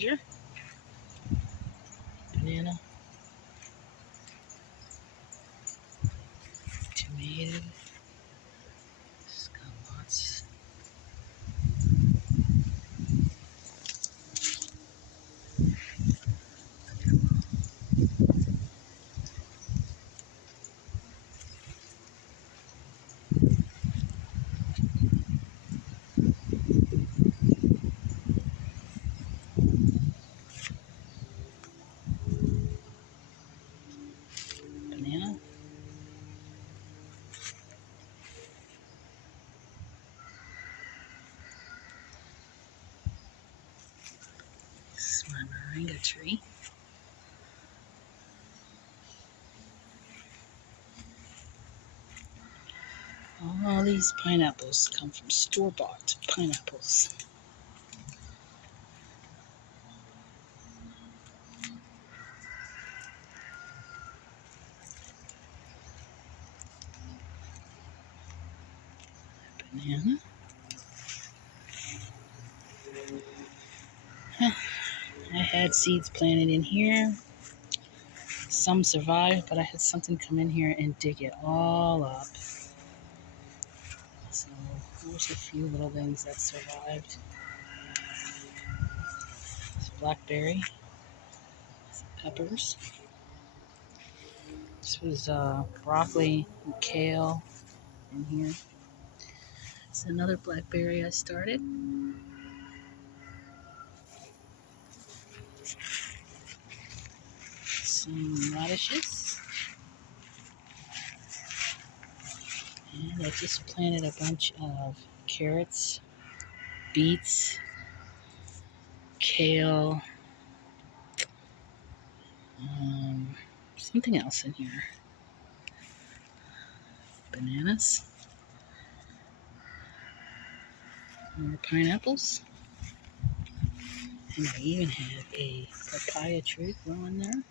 ginger, banana, tomato, scallops, banana, this is my moringa tree. All these pineapples come from store-bought pineapples. Banana. I had seeds planted in here. Some survived, but I had something come in here and dig it all up. So there's a few little things that survived. It's blackberry, some peppers. This was broccoli and kale in here. It's another blackberry I started. Some radishes. And I just planted a bunch of carrots, beets, kale, something else in here. Bananas. More pineapples. And I even had a papaya tree growing there.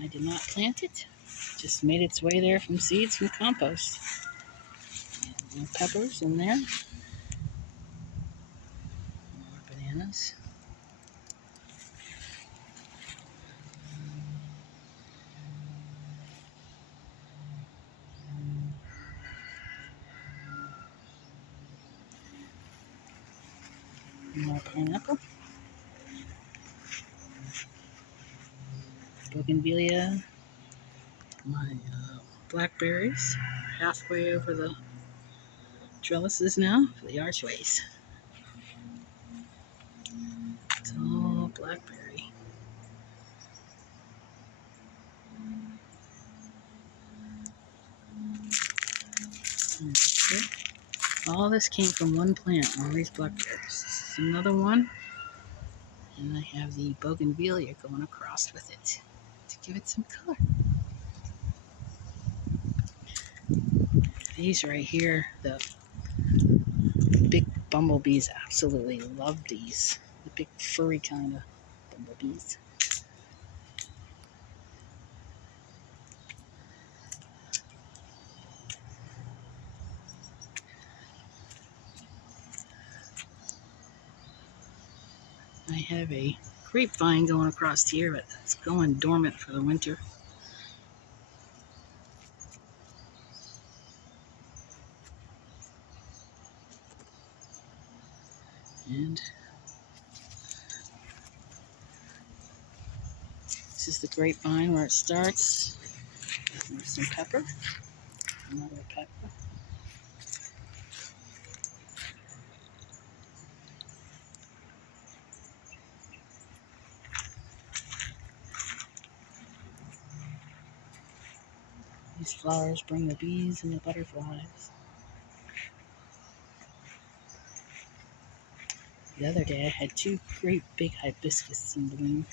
I did not plant it. Just made its way there from seeds from compost. And more peppers in there. More bananas. More pineapple. Bougainvillea. My blackberries are halfway over the trellises now for the archways. It's all blackberry. And that's it. All this came from one plant, all these blackberries. This is another one. And I have the bougainvillea going across with it to give it some color. These right here, the big bumblebees absolutely love these. The big furry kind of bumblebees. I have a grapevine going across here, but it's going dormant for the winter. And this is the grapevine where it starts. There's some pepper, another pepper. These flowers bring the bees and the butterflies. The other day I had two great big hibiscus in bloom.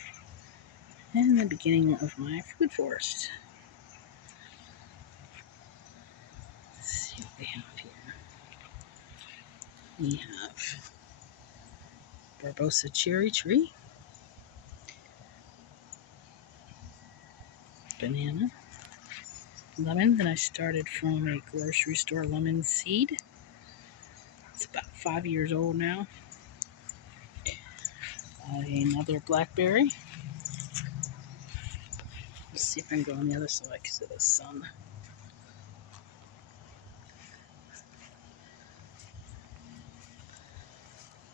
And the beginning of my food forest. Let's see what we have here. We have Barbosa cherry tree, banana, lemon that I started from a grocery store lemon seed. It's about 5 years old now. Another blackberry. Let's see if I can go on the other side because of the sun.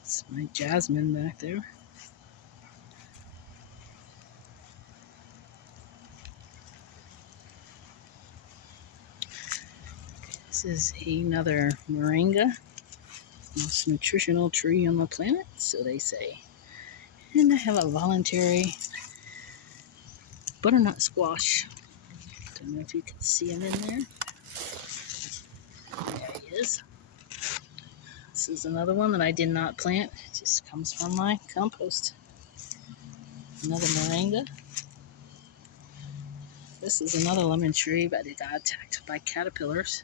It's my jasmine back there. This is another moringa, most nutritional tree on the planet, so they say. And I have a voluntary butternut squash. Don't know if you can see him in there. There he is. This is another one that I did not plant. It just comes from my compost. Another moringa. This is another lemon tree, but it got attacked by caterpillars.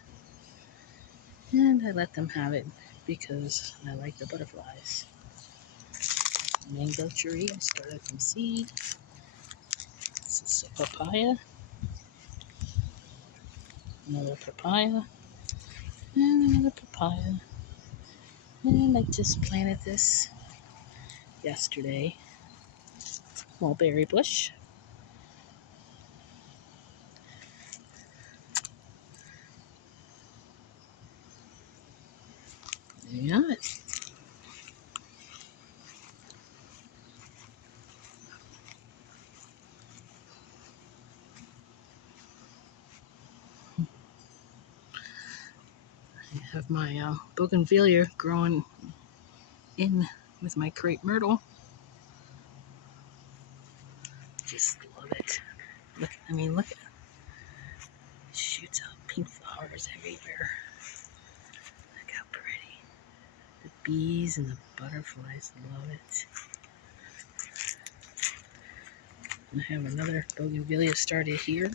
And I let them have it because I like the butterflies. Mango tree, I started from seed. This is a papaya. Another papaya. And another papaya. And I just planted this yesterday. Mulberry bush. There you have it. I have my bougainvillea growing in with my crepe myrtle. Just love it. Look at it. Shoots out pink flowers everywhere. Look how pretty. The bees and the butterflies love it. I have another bougainvillea started here.